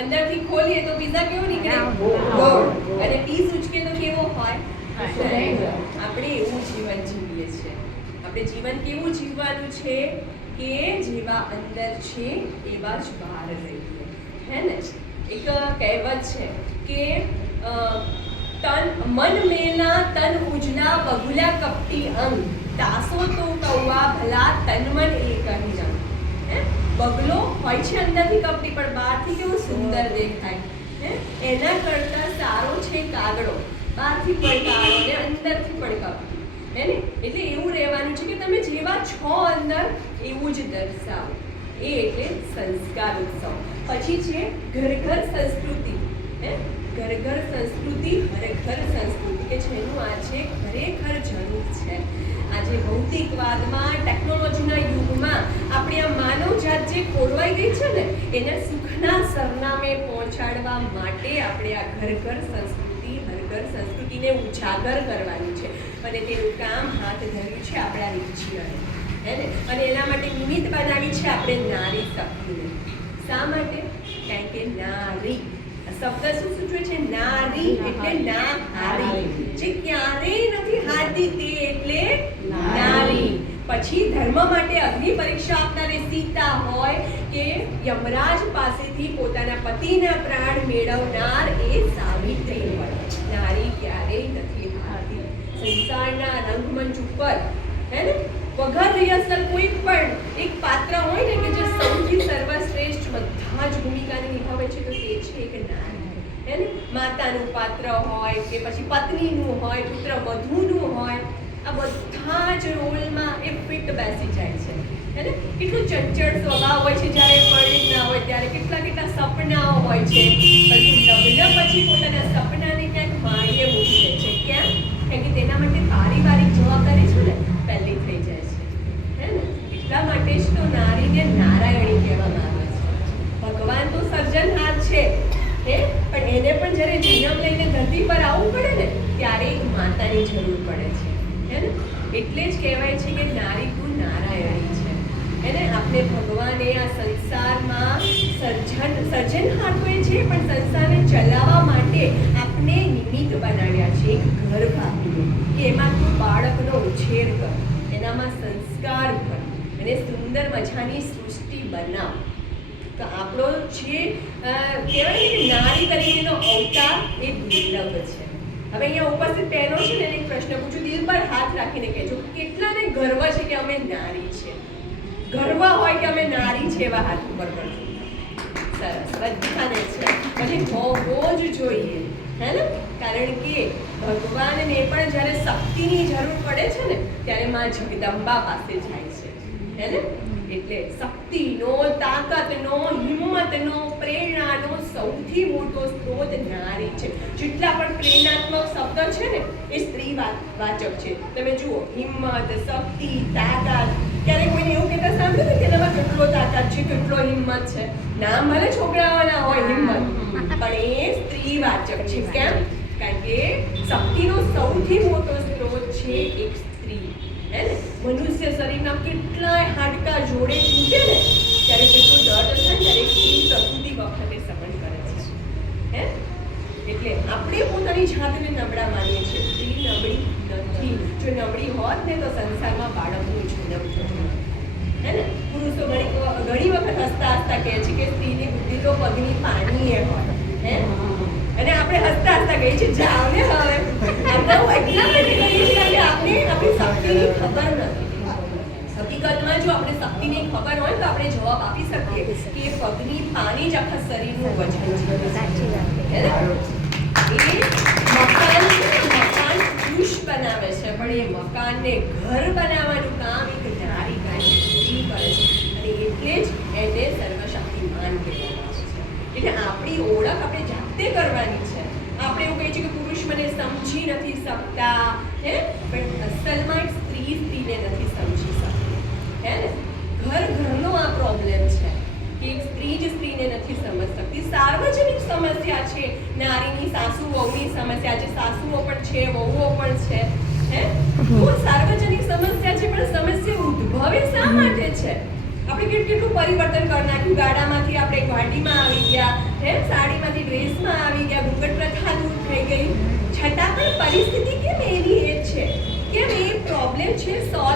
અંદરથી ખોલીએ તો પિઝા કેવો નીકળે? ગોળ. અને પીસ ઉચકે તો કેવો હોય? આપણે એવું જીવન જીવીએ છીએ. આપણે જીવન કેવું જીવવાનું છે કે જેવા અંદર છે એવા જ બહાર રહીએ, હે ને? એક કહેવત છે કે મન મેલા તન ઉજલા બગુલા કપટી અંગ તાસો તો કૌવા ભલા તન મન એક અહીં રંગ. બગલો હોય છે અંદરથી કપટી પણ બહારથી કેવું સુંદર દેખાય, હે? એના કરતા સારો છે કાગડો, બહારથી પણ કાળો ને અંદરથી પણ કપટી, હે ને? એટલે એવું રહેવાનું છે કે તમે જેવા છો અંદર એવું જ દર્શાવો. એ એટલે સંસ્કાર ઉત્સવ. પછી છે ઘર ઘર સંસ્કૃતિ, હે? ઘર ઘર સંસ્કૃતિ હર ઘર સંસ્કૃતિ, કે જેનું આજે ખરેખર જરૂર છે. આજે ભૌતિકવાદમાં ટેકનોલોજીના યુગમાં આપણી આ માનવ જાત જે ખોરવાઈ ગઈ છે ને એને સુખના સરનામે પહોંચાડવા માટે આપણે આ ઘર ઘર સંસ્કૃતિ હર ઘર સંસ્કૃતિને ઉજાગર કરવાની છે. અને તેનું કામ હાથ ધર્યું છે આપણા રીછીઓએ, હે ને? અને એના માટે નિમિત્ત બનાવી છે આપણે નારી શક્તિને. શા માટે? કારણ કે નારી શબ્દ શું સૂચવે છે? નારી એટલે ના હારી, જે ક્યારેય નથી હારતી તે એટલે નારી. પછી ધર્મ માટે અગ્નિ પરીક્ષા આપનારી સીતા હોય કે યમરાજ પાસેથી પોતાના પતિના પ્રાણ મેળવનાર એ સાવિત્રી હોય, નારી ક્યારેય નથી હારતી. સંસારના રંગમંચ ઉપર, હે ને, વગર રિહર્સલ કોઈ પણ એક પાત્ર હોય ને કે જે સૌથી સર્વશ્રેષ્ઠ બધા જ ભૂમિકાને નિભાવે છે તો તે છે એક નારી, હે ને? માતાનું પાત્ર હોય કે પછી પત્નીનું હોય, પુત્ર વધુનું હોય, આ બધા જ રોલમાં એ ફિટ બેસી જાય છે, હે ને? કેટલું ચંચળ સ્વભાવ હોય છે જ્યારે પરિણિત ના હોય ત્યારે, કેટલા કેટલા સપનાઓ હોય છે, પરંતુ લગ્ન પછી પોતાના સપનાને ક્યાંક માળીએ મૂકી દે છે. કેમ? કારણ કે તેના માટે પારિવારિક જવાબદારી છે ને પહેલી થઈ જાય છે, હે ને? એટલા માટે જ તો નારીને નારાયણી કહેવામાં આવે છે. ભગવાન તો સર્જનહાર છે, હે, પણ એને પણ જ્યારે જન્મ લઈને ધરતી પર આવવું પડે ને ત્યારે એક માતાની જરૂર પડે છે, હે ને? એટલે જ કહેવાય છે કે નારી તું નારાયણી છે, હે ને? આપણે ભગવાને આ સંસારમાં સર્જનહાર તો એ છે પણ સંસારને ચલાવવા માટે આપણે નિમિત્ત બનાવ્યા છે. એક ઘર ભાગ્યું કે એમાં તું બાળકનો ઉછેર કર, એનામાં સંસ્કાર કર અને સુંદર મજાની સૃષ્ટિ બનાવ. તો આપણો જે કહેવાય ને કે નારી તરીકેનો અવતાર એ દુર્લભ છે. હવે અહીંયા ઉપસ્થિત બહેનો છે ને એક પ્રશ્ન પૂછું, દિલ પર હાથ રાખીને કહેજો, કેટલાને ગર્વ છે કે અમે નારી છે? ગર્વ હોય કે અમે નારી છે એવા હાથ ઉપર કરજો. સરસ, બધાને છે. પછી હોવો જ જોઈએ, હે ને? કારણ કે ભગવાનને પણ જ્યારે શક્તિની જરૂર પડે છે ને ત્યારે માં જગદંબા પાસે જાય છે, હે ને? એટલે શક્તિનો, તાકાતનો, હિંમતનો, પ્રેરણાનો સૌથી મોટો સ્ત્રોત નારી છે. જેટલા પણ પ્રેરણાત્મક શબ્દ છે ને એ સ્ત્રી વાચક છે. તમે જુઓ, હિંમત, શક્તિ, તાકાત. ક્યારેક કોઈને એવું કહેતા સાંભળ્યું કે એનામાં કેટલો તાકાત છે, કેટલો હિંમત છે? નામ ભલે છોકરાઓના હોય હિંમત, પણ એ સ્ત્રી વાચક છે. કેમ? કારણ કે શક્તિનો સૌથી મોટો સ્ત્રોત છે એક સ્ત્રી, હે ને? મનુષ્ય શરીરના કેટલાય હાડકા જોડે તૂટે ને ત્યારે કેટલું દર્દ થાય ત્યારે સ્ત્રી પ્રસૂતિ વખતે સહન કરે છે, હે? એટલે આપણે પોતાની જાતને નબળા માનીએ છીએ. સ્ત્રી નબળી નથી. જો નબળી હોત ને તો સંસારમાં બાળકનો જન્મ થતો, હે ને? પુરુષો ઘણી વખત હસતા હસતા કહે છે કે સ્ત્રીની બુદ્ધિ તો પગની પાણીએ હોય, હે? અને આપણે હસતા હસતા કહીએ છીએ જાઓ ને હવે. આપણે એટલા માટે કહીએ છીએ કે આપણે આપણી શક્તિની ખબર નથી. હકીકતમાં જો આપણે શક્તિની ખબર હોય તો આપણે જવાબ આપી શકીએ કે પગની પાણી જ આખા શરીરનું વજન છે. એ મકાન પુરુષ બનાવે છે પણ એ મકાનને ઘર બનાવવાનું કામ એક નારી સ્ત્રી કરે છે. અને એટલે જ એને સર્વશક્તિમાન કહેવામાં આવે છે. એટલે આપણી ઓળખ આપણે જાતે કરવાની છે. આપણે એવું કહીએ છીએ કે પુરુષ મને સમજી નથી શકતા, હે? પણ અસલમાં સ્ત્રી સ્ત્રીને નથી સમજી શકતી, હે ને? ઘરનો આ પ્રોબ્લેમ છે કે એક સ્ત્રી જ સ્ત્રીને નથી સમજ શકતી. સાર્વજનિક સમસ્યા છે, નારીની સાસુ વહુની સમસ્યા છે. સાસુઓ પણ છે, વહુઓ પણ છે, હે? સાર્વજનિક સમસ્યા છે, પણ સમસ્યા ઉદ્ભવે શા માટે છે? આપણે કેટલું પરિવર્તન કરી નાખ્યું. ગાડામાંથી આપણે ગાડીમાં આવી ગયા, હે? ડ્રેસમાં આવી ગયા, ઘૂંઘટ પ્રથા દૂર થઈ ગઈ, છતાં પણ પરિસ્થિતિ કેમ એની એ જ છે? કેમ એ પ્રોબ્લેમ છે સોલ્વ